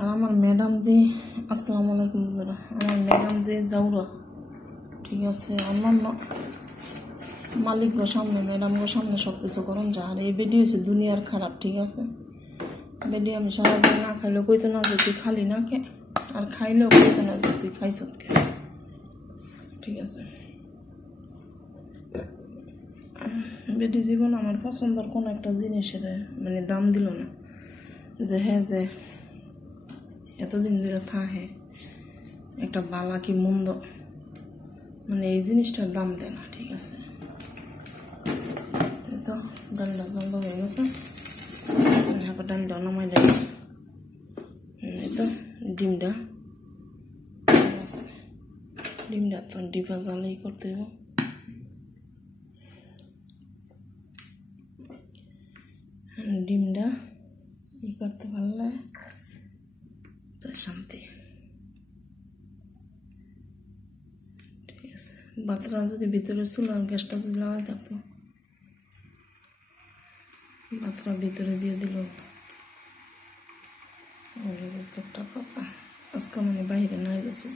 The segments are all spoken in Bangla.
আর আমার ম্যাডাম যে আসসালামু আলাইকুম বন্ধুরা, আমার ম্যাডাম যে যাওরা ঠিক আছে, অন্যান্য মালিক গো সামনে ম্যাডাম গো সামনে সব কিছু করুন যা। আর এই বেডি হয়েছে দুনিয়ার খারাপ, ঠিক আছে। বেডি আমি সারাদিন না খাইলেও কইতো না যে তুই খালি না খে, আর খাইলেও কইতো না যে তুই খাইছ খে, ঠিক আছে। বেডি জীবন আমার পছন্দের কোনো একটা জিনিসের মানে দাম দিল না, যে হ্যাঁ যে এতদিন ধরে থাকে একটা বালা কি মন্দ, মানে এই জিনিসটার দাম দেয় না, ঠিক আছে। তো ডান্ডা জল হয়ে গেছে, ডান্ডা নামাই দেয়। এই তো ডিমটা, ঠিক আছে। ডিমটা তো ডিপা জালেই করতে হবে। ডিমটা ই করতে পারলে তো শান্তি, ঠিক আছে। ভাতটা যদি ভিতরে চুলার গ্যাসটা যদি লাগাই থাকতো, ভাতটা ভিতরে দিয়ে দিল একটা কথা। আজকে মানে বাইরে নাই গেছে,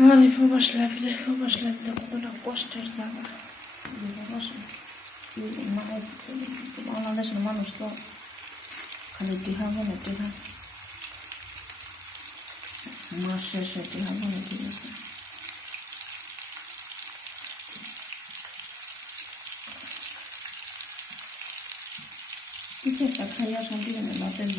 আমার এই প্রবাস লাইফে কতটা কষ্টের জায়গা। বাংলাদেশের মানুষ তো খালি টিহা বলে টিহা, মাস শেষে টিহা বলে, ঠিক আছে। কিছু একটা খাইয়া শান্তি নেই, বাতের